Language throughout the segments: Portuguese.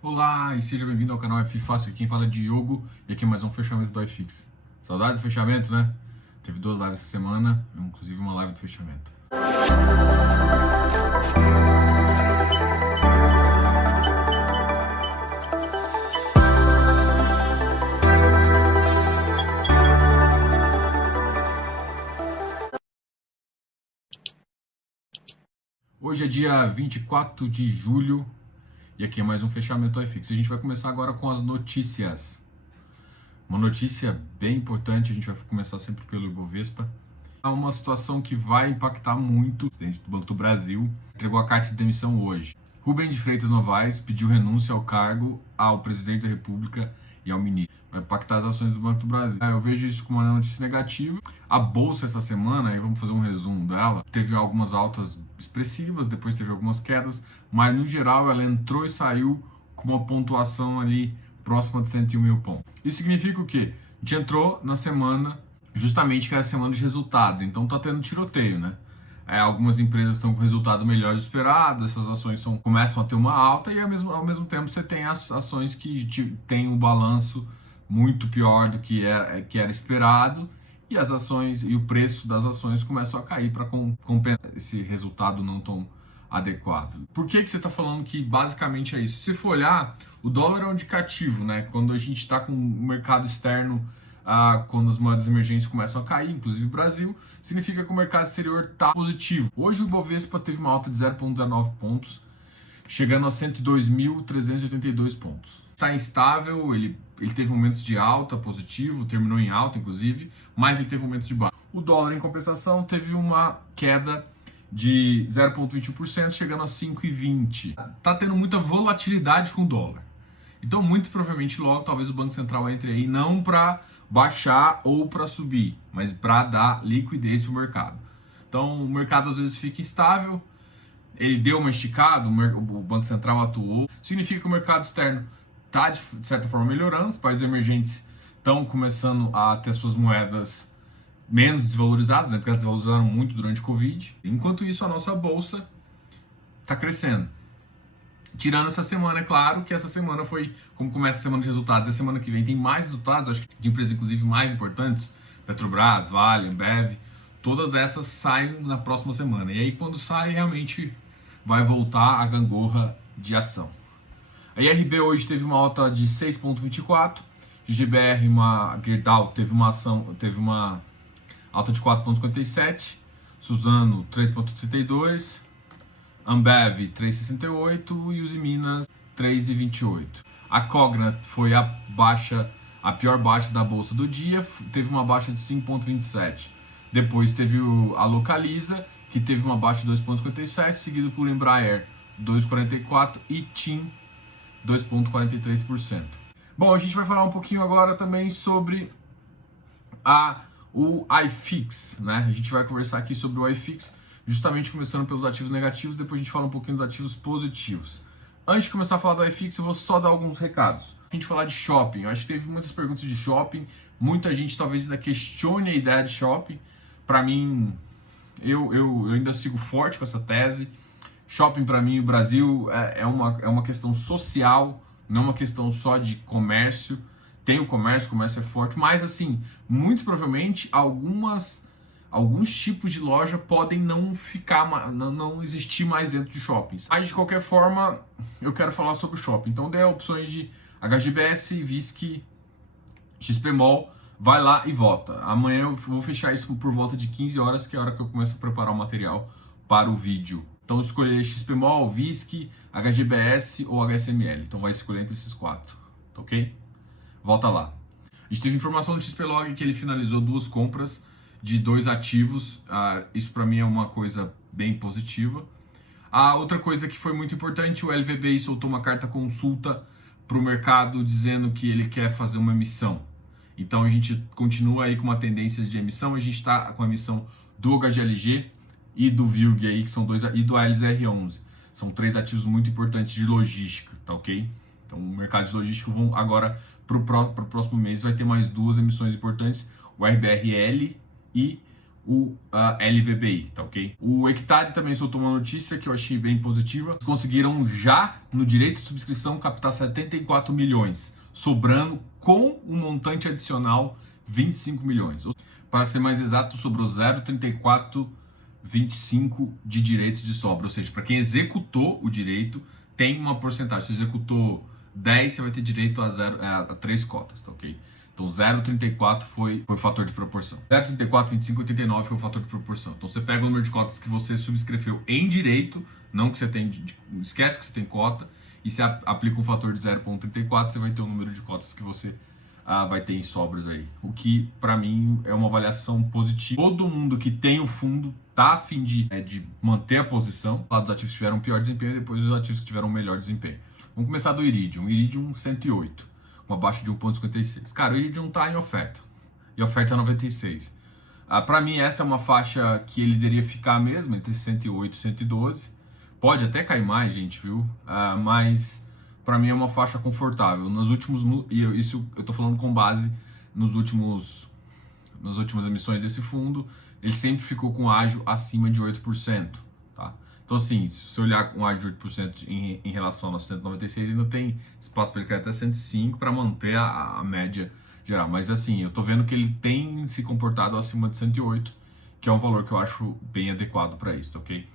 Olá e seja bem-vindo ao canal F Fácil. Quem fala é Diogo e aqui é mais um fechamento do iFix. Saudades do fechamento, né? Teve 2 lives essa semana, inclusive uma live do fechamento. Hoje é dia 24 de julho e aqui é mais um fechamento do iFix. A gente vai começar agora com as notícias. Uma notícia bem importante, a gente vai começar sempre pelo Ibovespa. Há uma situação que vai impactar muito. O presidente do Banco do Brasil entregou a carta de demissão hoje. Rubem de Freitas Novaes pediu renúncia ao cargo ao presidente da República e ao ministro. Vai impactar as ações do Banco do Brasil. Eu vejo isso como uma notícia negativa. A Bolsa essa semana, aí vamos fazer um resumo dela, teve algumas altas expressivas, depois teve algumas quedas, mas no geral ela entrou e saiu com uma pontuação ali próxima de 101 mil pontos. Isso significa o quê? A gente entrou na semana, justamente que é a semana de resultados, então tá tendo tiroteio, né? Algumas empresas estão com resultado melhor do esperado, essas ações começam a ter uma alta e ao mesmo tempo você tem as ações que têm um balanço muito pior do que era esperado e as ações e o preço das ações começam a cair para compensar esse resultado não tão adequado. Por que você está falando que basicamente é isso? Se for olhar, o dólar é um indicativo, né? Quando a gente está com o mercado externo, quando as moedas emergentes começam a cair, inclusive o Brasil, significa que o mercado exterior está positivo. Hoje o Ibovespa teve uma alta de 0,19 pontos, chegando a 102.382 pontos. Está instável, ele teve momentos de alta positivo, terminou em alta inclusive, mas ele teve momentos de baixa. O dólar, em compensação, teve uma queda de 0,21%, chegando a 5,20. Tá tendo muita volatilidade com o dólar. Então, muito provavelmente, logo, talvez o Banco Central entre aí, não para baixar ou para subir, mas para dar liquidez para o mercado. Então, o mercado às vezes fica estável, ele deu uma esticada, o Banco Central atuou, significa que o mercado externo está, de certa forma, melhorando, os países emergentes estão começando a ter suas moedas menos desvalorizadas, né, porque elas desvalorizaram muito durante o Covid. Enquanto isso, a nossa bolsa está crescendo. Tirando essa semana, é claro que essa semana foi, como começa a semana de resultados, a semana que vem tem mais resultados, acho que de empresas inclusive mais importantes, Petrobras, Vale, Ambev, todas essas saem na próxima semana. E aí quando sai, realmente vai voltar a gangorra de ação. A IRB hoje teve uma alta de 6,24, GBR, Gerdau teve uma alta de 4,57, Suzano 3,32, Ambev 3,68 e Usiminas 3,28. A Cogna foi a pior baixa da bolsa do dia, teve uma baixa de 5,27. Depois teve a Localiza, que teve uma baixa de 2,57, seguido por Embraer 2,44 e TIM 2,43%. Bom, a gente vai falar um pouquinho agora também sobre o iFix, né? A gente vai conversar aqui sobre o iFix, justamente começando pelos ativos negativos, depois a gente fala um pouquinho dos ativos positivos. Antes de começar a falar do iFix, eu vou só dar alguns recados. A gente falar de shopping, eu acho que teve muitas perguntas de shopping, muita gente talvez ainda questione a ideia de shopping. Para mim, eu ainda sigo forte com essa tese. Shopping, para mim, o Brasil é uma questão social, não é uma questão só de comércio. Tem o comércio é forte, mas assim, muito provavelmente alguns tipos de loja podem não existir mais dentro de shoppings. Mas de qualquer forma, eu quero falar sobre o shopping. Então, dê opções de HGBS, VISC, XPMOL, vai lá e vota. Amanhã eu vou fechar isso por volta de 15 horas, que é a hora que eu começo a preparar o material para o vídeo. Então, escolher XPMOL, VISC, HGBS ou HSML. Então, vai escolher entre esses 4, tá ok? Volta lá. A gente teve informação do XPlog que ele finalizou 2 compras de 2 ativos. Isso para mim é uma coisa bem positiva. A outra coisa que foi muito importante, o LVBI soltou uma carta consulta para o mercado dizendo que ele quer fazer uma emissão. Então a gente continua aí com uma tendência de emissão. A gente está com a emissão do HGLG e do VIRG aí, que são 2, e do ALSR11. São 3 ativos muito importantes de logística, tá ok? Então o mercado de logística agora para o próximo mês vai ter mais 2 emissões importantes, o RBRL e o LVBI, tá ok? O Hectare também soltou uma notícia que eu achei bem positiva. Eles conseguiram já, no direito de subscrição, captar 74 milhões, sobrando com um montante adicional 25 milhões. Para ser mais exato, sobrou 0,3425 de direitos de sobra, ou seja, para quem executou o direito, tem uma porcentagem. Se executou 10, você vai ter direito a 3 cotas, tá ok? Então 0,34 foi o fator de proporção. 0,34, 25, 89 foi o fator de proporção. Então você pega o número de cotas que você subscreveu em direito, não que você tem, esquece que você tem cota, e você aplica um fator de 0,34, você vai ter o número de cotas que você vai ter em sobras aí. O que, para mim, é uma avaliação positiva. Todo mundo que tem o fundo tá a fim de manter a posição. Lá dos ativos que tiveram pior desempenho e depois dos ativos que tiveram melhor desempenho. Vamos começar do Iridium. Iridium 108, uma baixa de 1,56. Cara, o Iridium tá em oferta. E a oferta é 96. Para mim, essa é uma faixa que ele deveria ficar mesmo, entre 108 e 112. Pode até cair mais, gente, viu? Mas para mim é uma faixa confortável. Nos últimos, isso eu tô falando com base nas últimas emissões desse fundo, ele sempre ficou com ágio acima de 8%, tá? Então assim, se você olhar com ágio de 8% em relação aos 196, ainda tem espaço para ele cair até 105 para manter a média geral. Mas assim, eu tô vendo que ele tem se comportado acima de 108, que é um valor que eu acho bem adequado para isso, tá ok?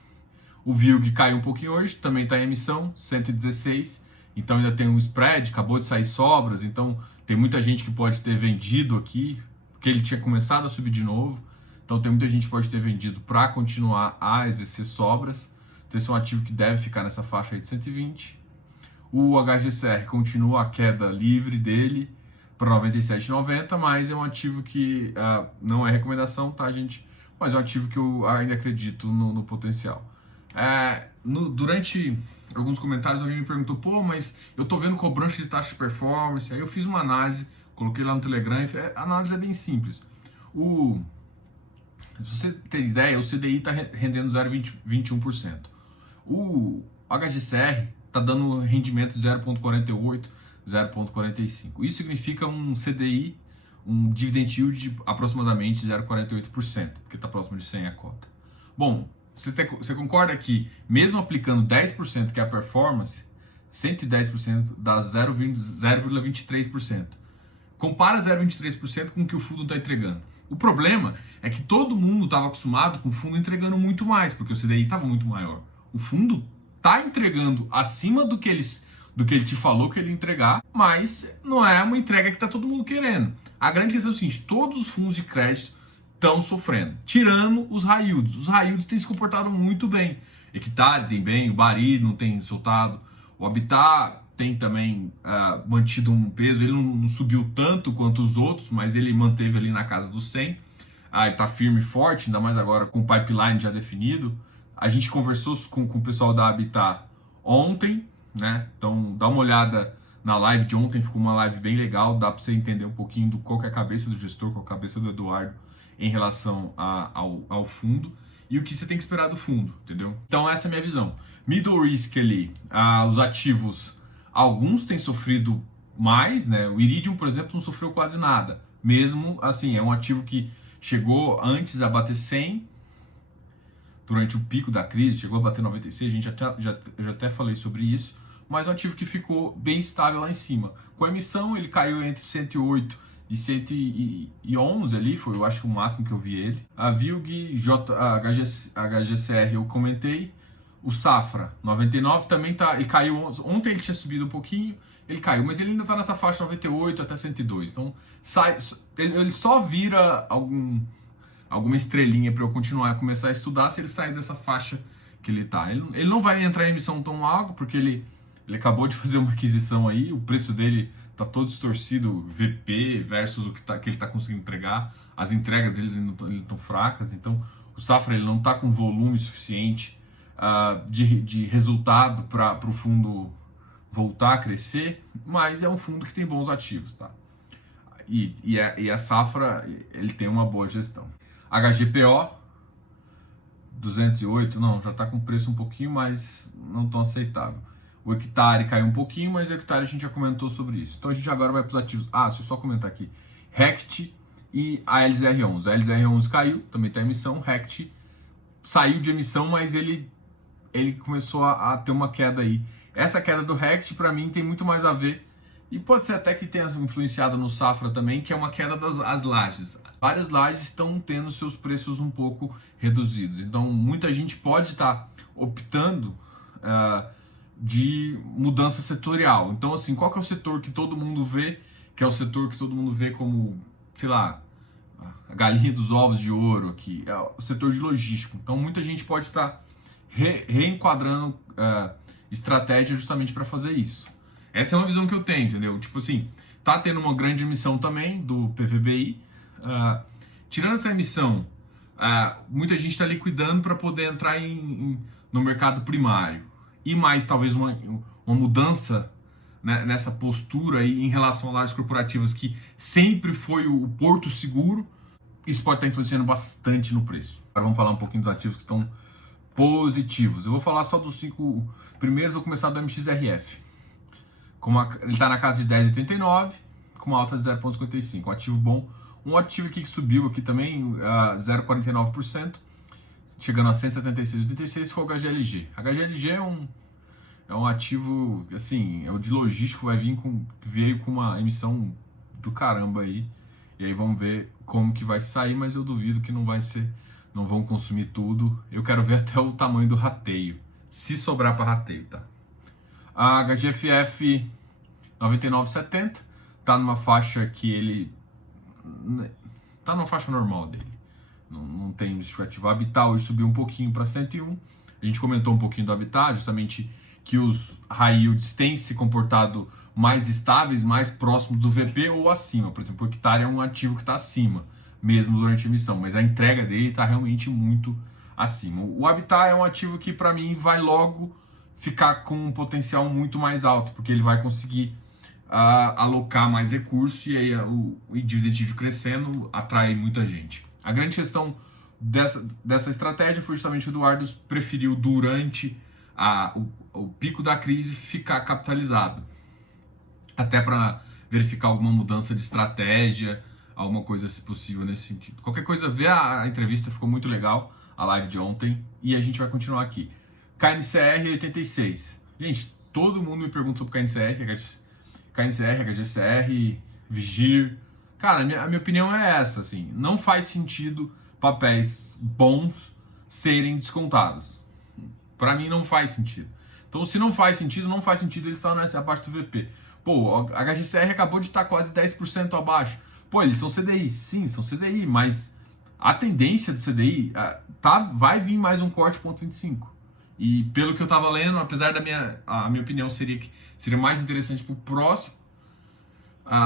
O VILG caiu um pouquinho hoje, também está em emissão, 116, então ainda tem um spread, acabou de sair sobras, então tem muita gente que pode ter vendido aqui, porque ele tinha começado a subir de novo, então tem muita gente que pode ter vendido para continuar a exercer sobras. Então esse é um ativo que deve ficar nessa faixa aí de 120. O HGCR continua a queda livre dele para 97,90, mas é um ativo que não é recomendação, tá, gente? Mas é um ativo que eu ainda acredito no potencial. Durante alguns comentários alguém me perguntou, pô, mas eu tô vendo cobrança de taxa de performance. Aí eu fiz uma análise, coloquei lá no Telegram, a análise é bem simples. Se você ter ideia, o CDI está rendendo 0,21%. O HGCR está dando rendimento de 0,48%, 0,45%. Isso significa um CDI, um dividend yield de aproximadamente 0,48%, porque está próximo de 100 a cota. Bom, você concorda que mesmo aplicando 10%, que é a performance, 110% dá 0,23%. Compara 0,23% com o que o fundo está entregando. O problema é que todo mundo estava acostumado com o fundo entregando muito mais, porque o CDI estava muito maior. O fundo está entregando acima do que ele te falou que ele ia entregar, mas não é uma entrega que está todo mundo querendo. A grande questão é o seguinte, todos os fundos de crédito estão sofrendo, tirando os high yields. Os high yields têm se comportado muito bem. Hectare tem bem, o Bari não tem soltado, o Habitat tem também mantido um peso, ele não subiu tanto quanto os outros, mas ele manteve ali na casa dos 100. Ele está firme e forte, ainda mais agora com o pipeline já definido. A gente conversou com o pessoal da Habitat ontem, né? Então dá uma olhada na live de ontem, ficou uma live bem legal, dá para você entender um pouquinho do qual que é a cabeça do gestor, qual é a cabeça do Eduardo em relação ao fundo e o que você tem que esperar do fundo, entendeu? Então essa é a minha visão. Middle risk ali, os ativos, alguns têm sofrido mais, né? O Iridium, por exemplo, não sofreu quase nada. Mesmo assim, é um ativo que chegou antes a bater 100, durante o pico da crise, chegou a bater 96, a gente já até falei sobre isso, mas é um ativo que ficou bem estável lá em cima. Com a emissão, ele caiu entre 108 e 111 ali, foi eu acho que o máximo que eu vi ele. A VILG, HGCR eu comentei. O Safra, 99 também tá, ele caiu, ontem ele tinha subido um pouquinho, ele caiu, mas ele ainda tá nessa faixa 98 até 102, então ele só vira alguma estrelinha para eu continuar a começar a estudar se ele sair dessa faixa que ele tá. Ele não vai entrar em emissão tão alta, porque ele acabou de fazer uma aquisição aí, o preço dele tá todo distorcido, VP versus o que ele tá conseguindo entregar, as entregas deles ainda estão fracas, então o Safra ele não tá com volume suficiente de resultado para o fundo voltar a crescer, mas é um fundo que tem bons ativos, tá? E a Safra ele tem uma boa gestão. HGPO 208, não, já está com preço um pouquinho mais não tão aceitável. O Hectare caiu um pouquinho, mas o Hectare a gente já comentou sobre isso. Então a gente agora vai para os ativos. Deixa eu só comentar aqui. Rect e a Hélice R11. A Hélice R11 caiu, também tem emissão. Rect saiu de emissão, mas ele começou a ter uma queda aí. Essa queda do Rect, para mim, tem muito mais a ver, e pode ser até que tenha influenciado no Safra também, que é uma queda das lajes. Várias lajes estão tendo seus preços um pouco reduzidos. Então, muita gente pode estar optando de mudança setorial. Então, assim, qual que é o setor que todo mundo vê, que é o setor que todo mundo vê como, sei lá, a galinha dos ovos de ouro aqui, é o setor de logístico. Então, muita gente pode estar reenquadrando estratégia justamente para fazer isso. Essa é uma visão que eu tenho, entendeu? Tipo assim, tá tendo uma grande emissão também do PVBI. Tirando essa emissão, muita gente está liquidando para poder entrar no mercado primário. E mais talvez uma mudança, né, nessa postura aí em relação a lajes corporativas, que sempre foi o porto seguro. Isso pode estar influenciando bastante no preço. Agora vamos falar um pouquinho dos ativos que estão positivos. Eu vou falar só dos 5 primeiros, vou começar do MXRF. Ele está na casa de 10,89, com uma alta de 0,55. Um ativo bom. Um ativo aqui que subiu aqui também, 0,49%, chegando a 176,86, foi o HGLG. HGLG é um ativo, assim, é o de logístico, veio com uma emissão do caramba aí. E aí vamos ver como que vai sair, mas eu duvido que não vão consumir tudo. Eu quero ver até o tamanho do rateio, se sobrar para rateio, tá? A HGFF 99,70 tá numa faixa que ele tá numa faixa normal dele. Não tem justificativa. A Habitat hoje subiu um pouquinho para 101. A gente comentou um pouquinho do Habitat, justamente que os high yields têm se comportado mais estáveis, mais próximos do VP ou acima. Por exemplo, o hectare é um ativo que está acima, mesmo durante a emissão, mas a entrega dele está realmente muito acima. O Habitat é um ativo que, para mim, vai logo ficar com um potencial muito mais alto, porque ele vai conseguir alocar mais recursos e aí o dividend yield crescendo atrai muita gente. A grande questão dessa estratégia foi justamente que o Eduardo preferiu, durante o pico da crise, ficar capitalizado, até para verificar alguma mudança de estratégia, alguma coisa, se possível, nesse sentido. Qualquer coisa, vê a entrevista, ficou muito legal, a live de ontem, e a gente vai continuar aqui. KNCR 86. Gente, todo mundo me pergunta sobre KNCR, HGCR, Vigir. Cara, a minha opinião é essa, assim, não faz sentido papéis bons serem descontados. Para mim não faz sentido. Então, se não faz sentido eles estarem abaixo do VP. Pô, a HGCR acabou de estar quase 10% abaixo. Pô, eles são CDI, sim, são CDI, mas a tendência do CDI vai vir mais um corte 0,25. E pelo que eu estava lendo, apesar a minha opinião seria que seria mais interessante para o próximo,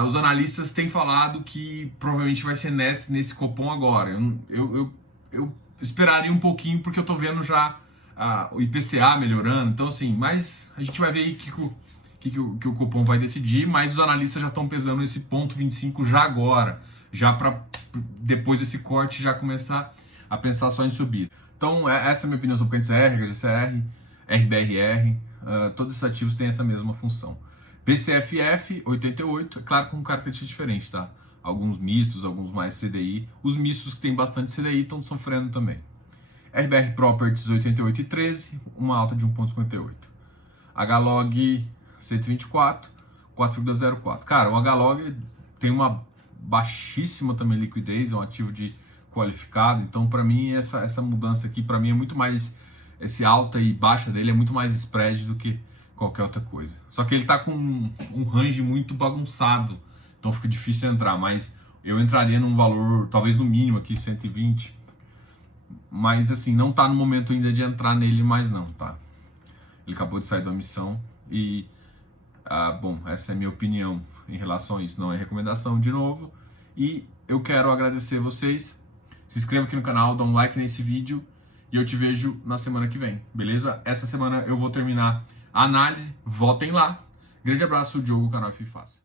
os analistas têm falado que provavelmente vai ser nesse Copom agora. Eu esperaria um pouquinho, porque eu estou vendo já o IPCA melhorando. Então, assim, mas a gente vai ver aí que o Copom vai decidir, mas os analistas já estão pesando esse 0,25 já agora, já para depois desse corte já começar a pensar só em subida. Então, essa é a minha opinião sobre o KNCR, HGCR, RBRR, todos esses ativos têm essa mesma função. PCFF 88, é claro, com características diferentes, tá? Alguns mistos, alguns mais CDI. Os mistos que tem bastante CDI estão sofrendo também. RBR Properties 88,13, uma alta de 1,58. HLOG 124, 4,04. Cara, o HLOG tem uma baixíssima também liquidez, é um ativo de qualificado, então para mim essa mudança aqui, para mim é muito mais, esse alta e baixa dele é muito mais spread do que qualquer outra coisa. Só que ele tá com um range muito bagunçado, então fica difícil entrar, mas eu entraria num valor, talvez no mínimo aqui, 120, mas assim, não tá no momento ainda de entrar nele mais não, tá? Ele acabou de sair da missão e, bom, essa é a minha opinião em relação a isso, não é recomendação de novo, e eu quero agradecer vocês. Se inscreva aqui no canal, dá um like nesse vídeo e eu te vejo na semana que vem, beleza? Essa semana eu vou terminar a análise, votem lá. Grande abraço, Diogo, canal F Fácil.